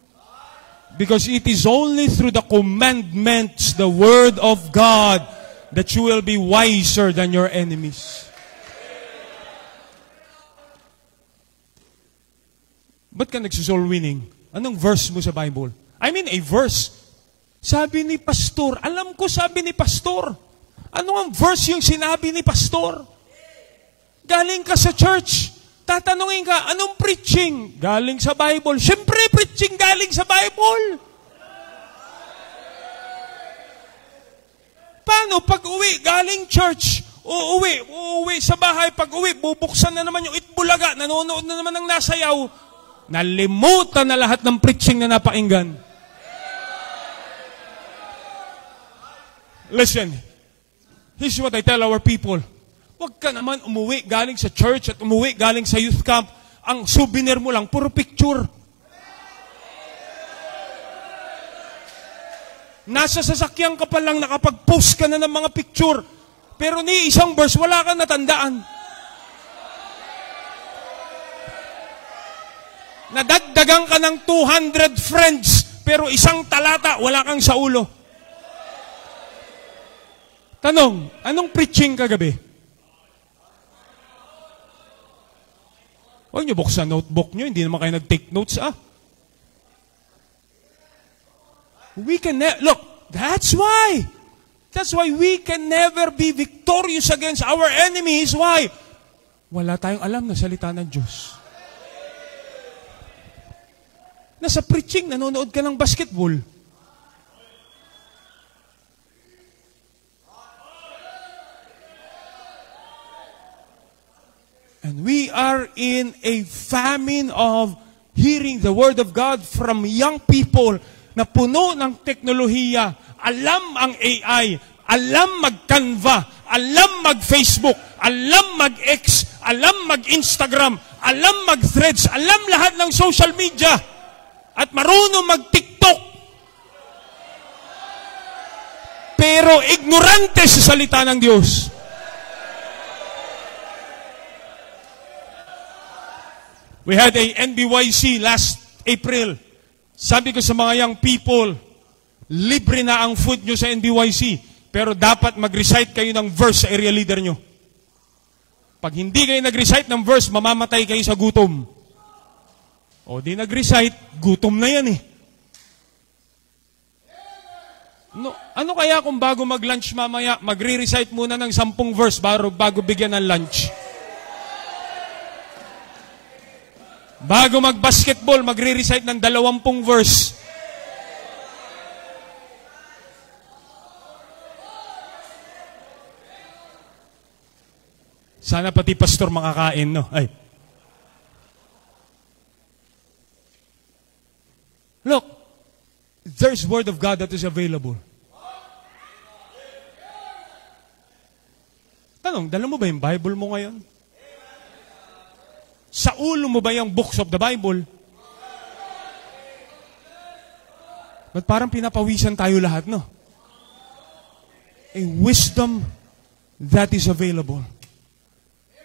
Because it is only through the commandments, the Word of God, that you will be wiser than your enemies. Ba't ka nagsusoul winning? Anong verse mo sa Bible? I mean a verse. Sabi ni pastor, alam ko sabi ni pastor. Ano ang verse yung sinabi ni pastor? Galing ka sa church. Tatanungin ka, anong preaching? Galing sa Bible. Siyempre, preaching galing sa Bible. Paano? Pag uwi, galing church, uuwi sa bahay, pag uwi, bubuksan na naman yung Itbulaga, nanonood na naman ng nasayaw, nalimutan na lahat ng preaching na napakinggan. Listen, here's what I tell our people. Huwag ka naman umuwi galing sa church at umuwi galing sa youth camp. Ang souvenir mo lang, puro picture. Nasa sasakyan ka pa lang, nakapag-post ka na ng mga picture. Pero ni isang verse, wala kang natandaan. Nadagdagan ka ng 200 friends, pero isang talata, wala kang sa ulo. Tanong, anong preaching kagabi? Huwag niyo buksan notebook niyo, hindi naman kayo nag-take notes, We can look, that's why we can never be victorious against our enemies. Why? Wala tayong alam na salita ng Diyos. Nasa preaching, nanonood ka ng basketball. And we are in a famine of hearing the Word of God from young people na puno ng teknolohiya, alam ang AI, alam mag-Canva, alam mag-Facebook, alam mag-X, alam mag-Instagram, alam mag-Threads, alam lahat ng social media, at marunong mag-TikTok. Pero ignorante sa salita ng Diyos. We had a NBYC last April. Sabi ko sa mga young people, libre na ang food nyo sa NBYC, pero dapat mag-recite kayo ng verse sa area leader nyo. Pag hindi kayo nag-recite ng verse, mamamatay kayo sa gutom. O di nag-recite, gutom na yan eh. No, ano kaya kung bago mag-lunch mamaya, magre-recite muna ng 10 verse bago bigyan ng lunch? Bago mag-basketball, magre-recite ng 20 verse. Sana pati pastor makakain, no? Ay. Look, there's Word of God that is available. Tanong, dala mo ba yung Bible mo ngayon? Sa ulo mo ba yung books of the Bible? Ba't parang pinapawisan tayo lahat, no? A wisdom that is available.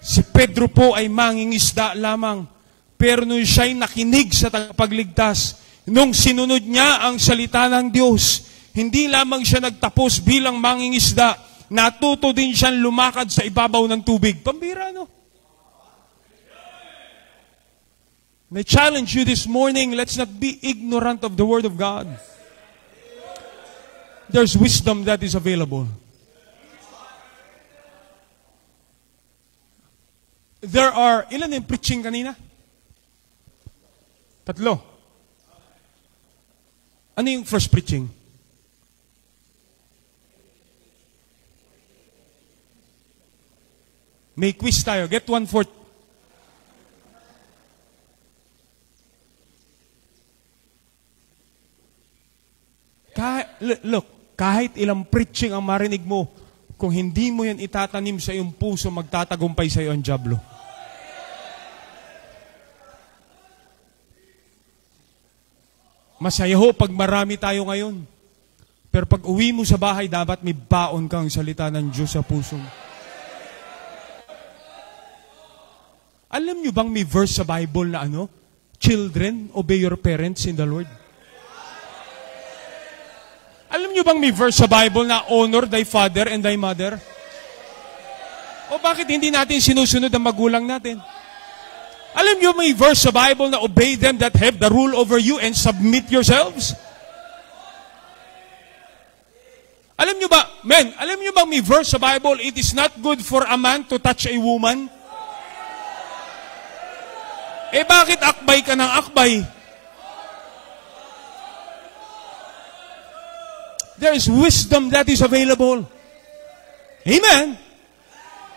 Si Pedro po ay mangingisda lamang, pero nung siya'y nakinig sa tagapagligtas, nung sinunod niya ang salita ng Diyos, hindi lamang siya nagtapos bilang mangingisda, natuto din siyang lumakad sa ibabaw ng tubig. Pambira, no? I challenge you this morning, let's not be ignorant of the Word of God. There's wisdom that is available. There are, ilan yung preaching kanina? 3. Ano yung first preaching? May quiz tayo. Get 1/4. Look, kahit ilang preaching ang marinig mo, kung hindi mo yan itatanim sa iyong puso, magtatagumpay sa iyo ang dyablo. Masaya ho pag marami tayo ngayon. Pero pag uwi mo sa bahay, dapat may baon kang salita ng Diyos sa puso mo. Alam nyo bang may verse sa Bible na Children, obey your parents in the Lord. Alam nyo bang may verse sa Bible na honor thy father and thy mother? O bakit hindi natin sinusunod ang magulang natin? Alam nyo may verse sa Bible na obey them that have the rule over you and submit yourselves? Alam nyo ba, alam nyo bang may verse sa Bible, it is not good for a man to touch a woman? Bakit akbay ka ng akbay? There is wisdom that is available. Amen?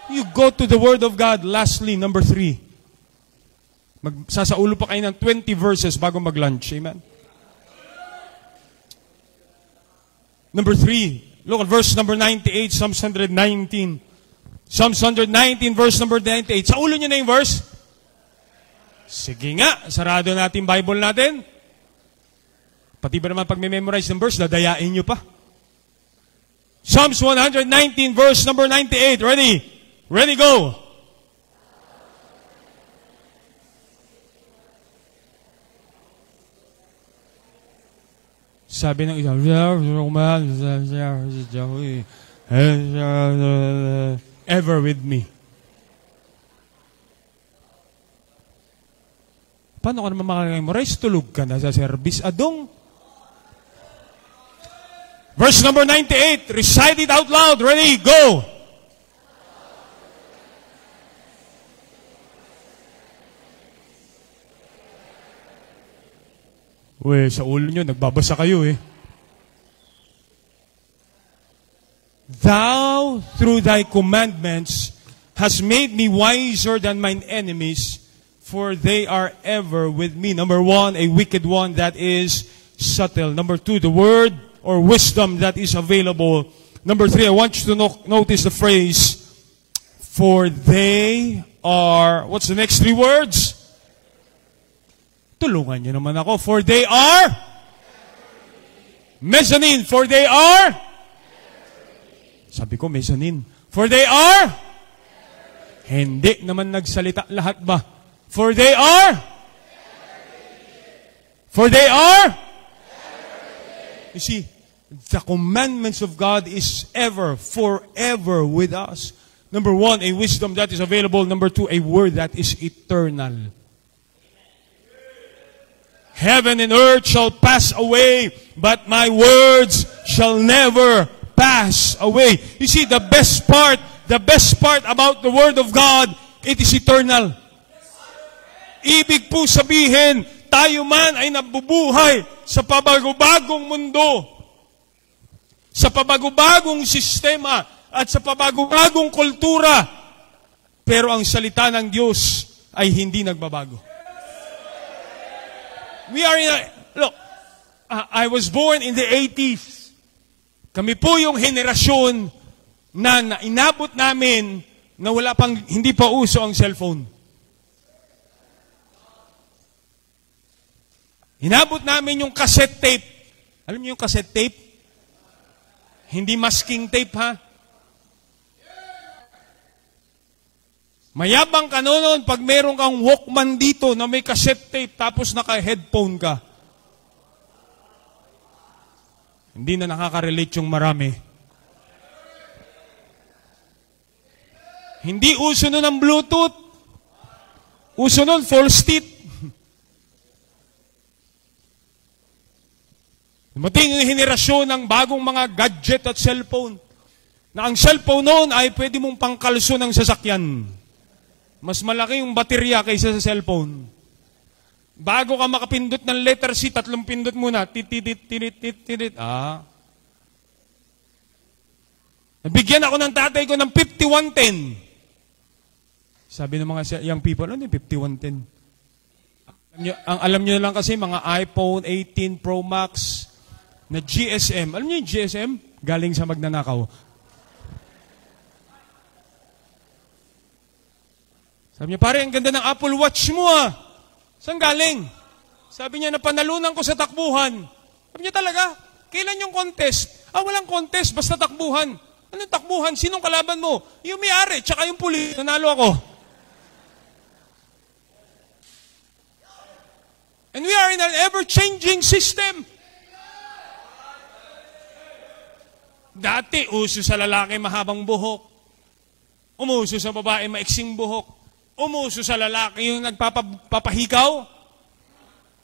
You go to the Word of God. Lastly, number 3. Magsasaulo pa kayo ng 20 verses bago mag-lunch. Amen? Number 3. Look at verse number 98, Psalms 119. Psalms 119, verse number 98. Sa ulo niyo na yung verse? Sige nga, sarado natin Bible natin. Pati ba naman pag may memorize ng verse, dadayain nyo pa. Psalms 119, verse number 98. Ready? Ready, go! Sabi ng isa, ever with me. Paano ka naman makakemorize? Tulog ka na sa service. Adong. Verse number 98. Recite it out loud. Ready? Go! Sa ulo nyo, nagbabasa kayo Thou, through thy commandments, hast made me wiser than mine enemies, for they are ever with me. Number 1, a wicked one that is subtle. Number 2, the word or wisdom that is available. Number 3, I want you to notice the phrase, for they are, what's the next 3 words? Tulungan niyo naman ako. For they are? Mezzanine. For they are? Sabi ko, mezzanine. For they are? Hindi naman nagsalita lahat ba? For they are? For they are? You see, the commandments of God is ever, forever with us. Number 1, a wisdom that is available. Number 2, a word that is eternal. Heaven and earth shall pass away, but my words shall never pass away. You see, the best part about the Word of God, it is eternal. Ibig po sabihin, tayo man ay nabubuhay sa pabago-bagong mundo, sa pabago-bagong sistema, at sa pabago-bagong kultura, pero ang salita ng Diyos ay hindi nagbabago. Look, I was born in the 80s. Kami po yung henerasyon na inabot namin na hindi pa uso ang cellphone. Inabot namin yung cassette tape. Alam niyo yung cassette tape? Hindi masking tape, ha? Mayabang ka noon pag meron kang Walkman dito na may cassette tape tapos naka-headphone ka. Hindi na nakaka-relate yung marami. Hindi uso nun ang Bluetooth. Uso nun, false teeth. Dumating yung henerasyon ng bagong mga gadget at cellphone. Na ang cellphone noon ay pwede mong pangkalso ng sasakyan. Mas malaki yung baterya kaysa sa cellphone. Bago ka makapindot ng letter C, 3 pindot muna. Tit. Nabigyan ako ng tatay ko ng 5110. Sabi ng mga young people, ano yung 5110? Ang alam nyo lang kasi, mga iPhone 18 Pro Max, na GSM. Alam niyo yung GSM? Galing sa magnanakaw. Sabi niya, pare, ang ganda ng Apple Watch mo ah. Saan galing? Sabi niya, napanalunan ko sa takbuhan. Sabi niya talaga, kailan yung contest? Walang contest, basta takbuhan. Anong takbuhan? Sinong kalaban mo? Yung may-ari, tsaka yung pulis. Nanalo ako. And we are in an ever-changing system. Dati, uso sa lalaki mahabang buhok. Umuso sa babae maiksing buhok. Umuso sa lalaki yung nagpapahikaw.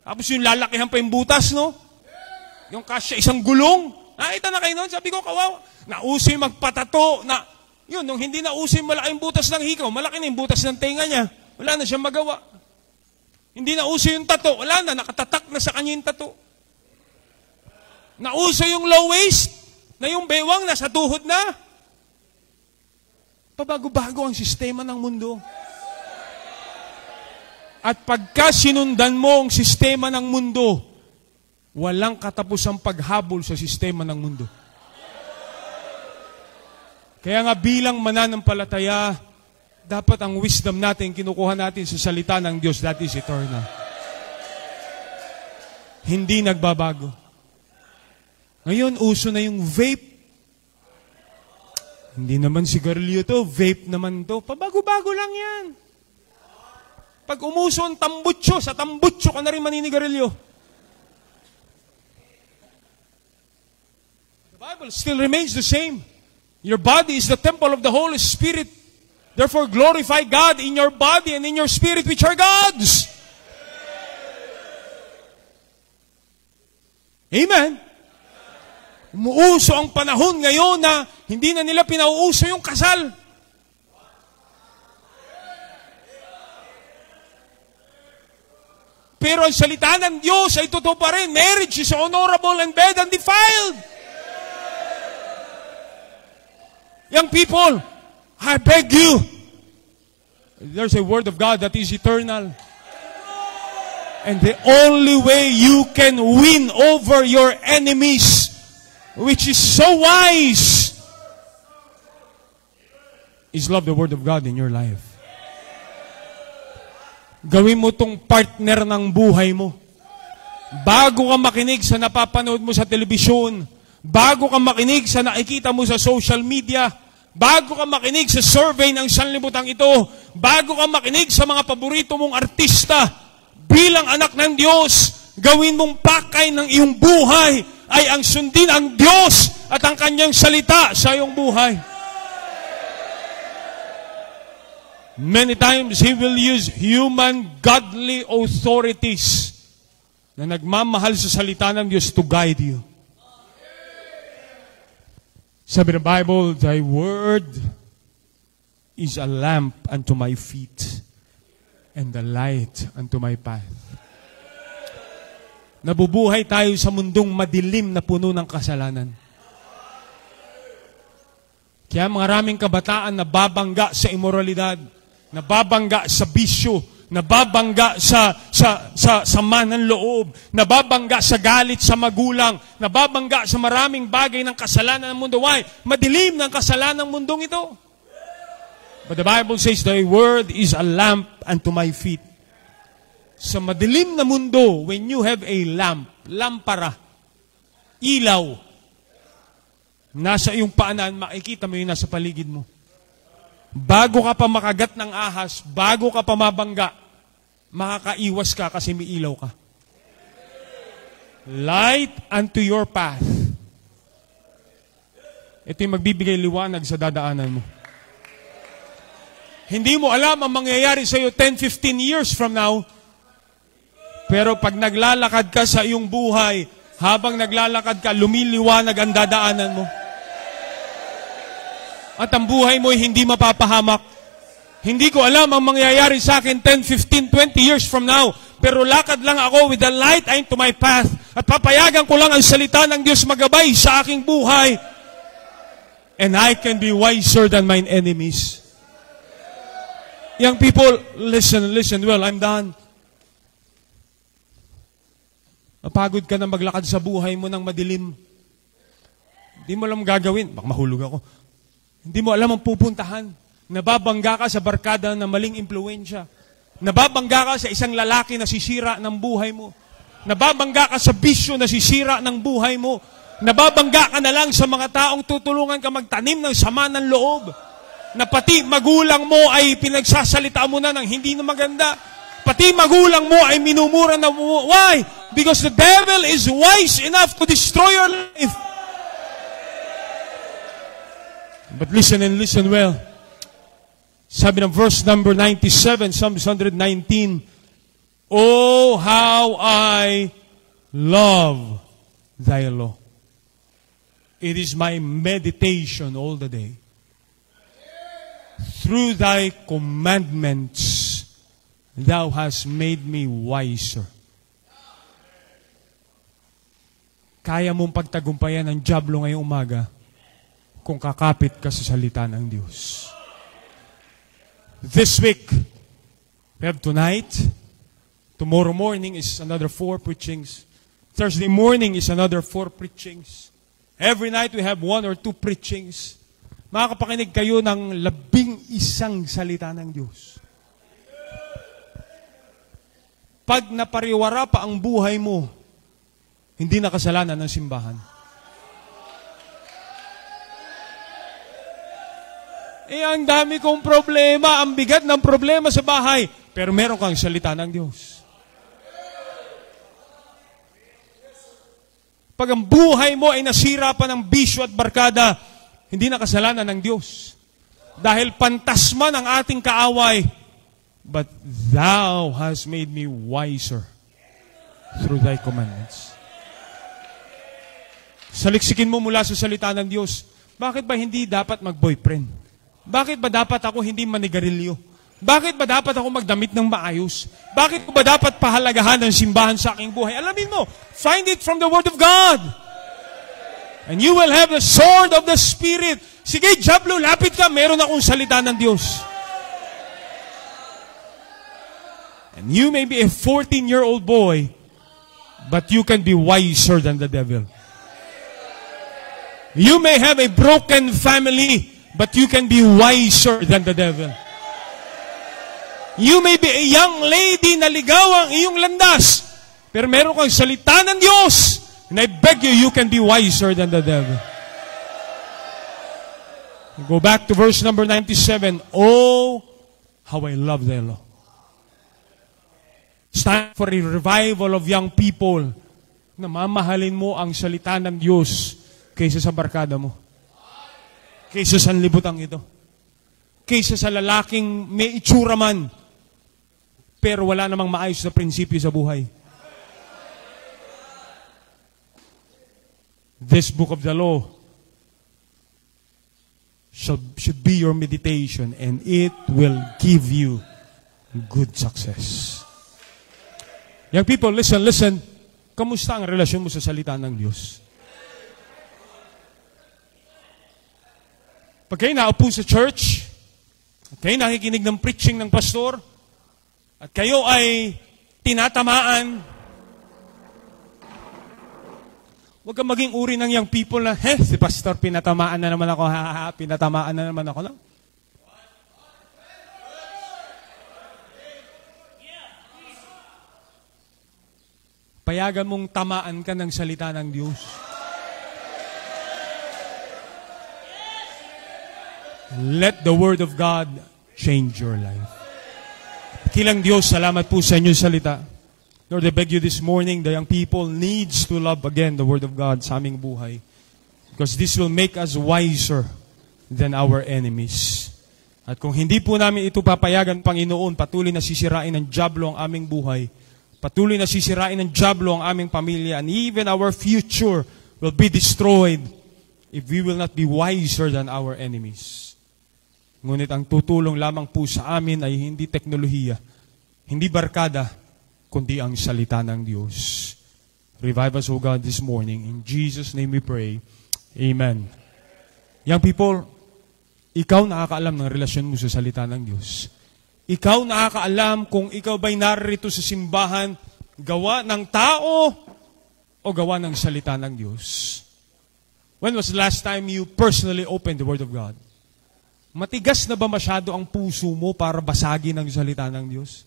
Tapos yung lalakihan pa yung butas, no? Yung kasya isang gulong. Nakita na kayo nun? Sabi ko, kawawa. Nauso yung magpatato. Yun, nung hindi nauso yung malaking butas ng hikaw, malaki na yung butas ng tenga niya. Wala na siyang magawa. Hindi nauso yung tato. Wala na, nakatatak na sa kanya yung tato. Nauso yung low waist, na yung bewang nasa tuhod na. Pabago-bago ang sistema ng mundo. At pagka sinundan mo ang sistema ng mundo, walang katapusang paghabol sa sistema ng mundo. Kaya nga bilang mananampalataya, dapat ang wisdom natin, kinukuha natin sa salita ng Diyos, that is eternal. Hindi nagbabago. Ngayon, uso na yung vape. Hindi naman sigarilyo to, vape naman to. Pabago-bago lang yan. Pag umuso ang tambutso, sa tambutso ka na rin maninigarilyo. The Bible still remains the same. Your body is the temple of the Holy Spirit. Therefore, glorify God in your body and in your spirit, which are God's. Amen? Umuuso ang panahon ngayon na hindi na nila pinauuso yung kasal. Pero ang salita ng Diyos ay totoo pa rin. Marriage is honorable and bed undefiled. Young people, I beg you, there's a word of God that is eternal. And the only way you can win over your enemies, which is so wise, is love the word of God in your life. Gawin mo tong partner ng buhay mo. Bago ka makinig sa napapanood mo sa telebisyon, bago ka makinig sa nakikita mo sa social media, bago ka makinig sa survey ng sanlibutan ito, bago ka makinig sa mga paborito mong artista, bilang anak ng Diyos, gawin mong pakay ng iyong buhay ay ang sundin ang Diyos at ang kanyang salita sa iyong buhay. Many times, He will use human godly authorities na nagmamahal sa salita ng Diyos to guide you. Sabi ng Bible, Thy word is a lamp unto my feet and a light unto my path. Nabubuhay tayo sa mundong madilim na puno ng kasalanan. Kaya maraming kabataan nababangga sa imoralidad, nababangga sa bisyo, nababangga sa sama ng loob, nababangga sa galit sa magulang, nababangga sa maraming bagay ng kasalanan ng mundo. Why? Madilim ng kasalanan ng mundong ito. But the Bible says, Thy word is a lamp unto my feet. Sa madilim na mundo, when you have a lamp, lampara, ilaw, nasa iyong paanan, makikita mo yung nasa paligid mo. Bago ka pa makagat ng ahas, bago ka pa mabangga, makakaiwas ka kasi may ilaw ka. Light unto your path. Ito yung magbibigay liwanag sa dadaanan mo. Hindi mo alam ang mangyayari sa iyo 10-15 years from now, pero pag naglalakad ka sa iyong buhay, habang naglalakad ka, lumiliwanag ang dadaanan mo. At ang buhay mo ay hindi mapapahamak. Hindi ko alam ang mangyayari sa akin 10, 15, 20 years from now. Pero lakad lang ako with the light into my path. At papayagan ko lang ang salita ng Diyos magabay sa aking buhay. And I can be wiser than mine enemies. Young people, listen well, I'm done. Mapagod ka na maglakad sa buhay mo ng madilim. Hindi mo alam gagawin. Baka mahulog ako. Hindi mo alam ang pupuntahan. Nababangga ka sa barkada na maling impluensya. Nababangga ka sa isang lalaki na sisira ng buhay mo. Nababangga ka sa bisyo na sisira ng buhay mo. Nababangga ka na lang sa mga taong tutulungan ka magtanim ng sama ng loob. Na pati magulang mo ay pinagsasalita mo na ng hindi na maganda. Pati magulang mo ay minumura na mo. Why? Because the devil is wise enough to destroy your life. But listen and listen well. Sabi ng verse number 97, Psalms 119, Oh, how I love thy law. It is my meditation all the day. Through thy commandments, thou hast made me wiser. Kaya mong pagtagumpayan ng dyablo ngayong umaga kung kakapit ka sa salita ng Diyos. This week, we have tonight. Tomorrow morning is another 4 preachings. Thursday morning is another 4 preachings. Every night we have 1 or 2 preachings. Makakapakinig kayo ng 11 salita ng Diyos. Pag napariwara pa ang buhay mo, hindi na kasalanan ng simbahan. Ang dami kong problema, ang bigat ng problema sa bahay, pero meron kang salita ng Diyos. Pag ang buhay mo ay nasira pa ng bisyo at barkada, hindi na kasalanan ng Diyos. Dahil pantasma ng ating kaaway, but thou hast made me wiser through thy commandments. Saliksikin mo mula sa salita ng Diyos. Bakit ba hindi dapat mag-boyfriend? Bakit ba dapat ako hindi manigarilyo? Bakit ba dapat ako magdamit ng maayos? Bakit ba dapat pahalagahan ng simbahan sa aking buhay? Alamin mo, find it from the Word of God. And you will have the sword of the Spirit. Sige, Diablo, lapit ka. Meron akong salita ng Diyos. And you may be a 14-year-old boy, but you can be wiser than the devil. You may have a broken family, but you can be wiser than the devil. You may be a young lady na ligaw ang iyong landas, pero meron kang salita ng Diyos, and I beg you, you can be wiser than the devil. Go back to verse number 97. Oh, how I love thy law. It's time for a revival of young people na mamahalin mo ang salita ng Diyos kaysa sa barkada mo. Kaysa sa libutan ito. Kaysa sa lalaking may itsura man, pero wala namang maayos na prinsipyo sa buhay. This book of the law should be your meditation, and it will give you good success. Young people, listen. Kamusta ang relasyon mo sa salita ng Diyos? Pag kayo naupo sa church, at kayo nakikinig ng preaching ng pastor, at kayo ay tinatamaan, huwag kang maging uri ng young people na, si pastor, pinatamaan na naman ako, pinatamaan na naman ako. Payagan mong tamaan ka ng salita ng Diyos. Let the Word of God change your life. Kilang Diyos, salamat po sa inyong salita. Lord, I beg you this morning, the young people needs to love again the Word of God sa aming buhay. Because this will make us wiser than our enemies. At kung hindi po namin ito papayagan, Panginoon, patuloy na sisirain ng dyablo ang aming buhay. Patuloy na sisirain ng dyablo ang aming pamilya. And even our future will be destroyed if we will not be wiser than our enemies. Ngunit ang tutulong lamang po sa amin ay hindi teknolohiya, hindi barkada, kundi ang salita ng Diyos. Revive us, O God, this morning. In Jesus' name we pray. Amen. Young people, ikaw nakakaalam ng relasyon mo sa salita ng Diyos. Ikaw nakakaalam kung ikaw ba'y narito sa simbahan, gawa ng tao o gawa ng salita ng Diyos? When was the last time you personally opened the Word of God? Matigas na ba masyado ang puso mo para basagin ang salita ng Diyos?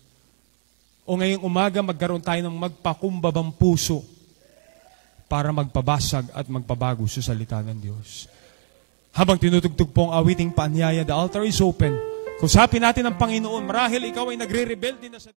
O ngayong umaga magkaroon tayo ng magpakumbabang puso para magpabasag at magpabago sa salita ng Diyos? Habang tinutugtog po ang awiting paanyaya, the altar is open. Kusapin natin ang Panginoon. Marahil ikaw ay nagre-rebelde na sa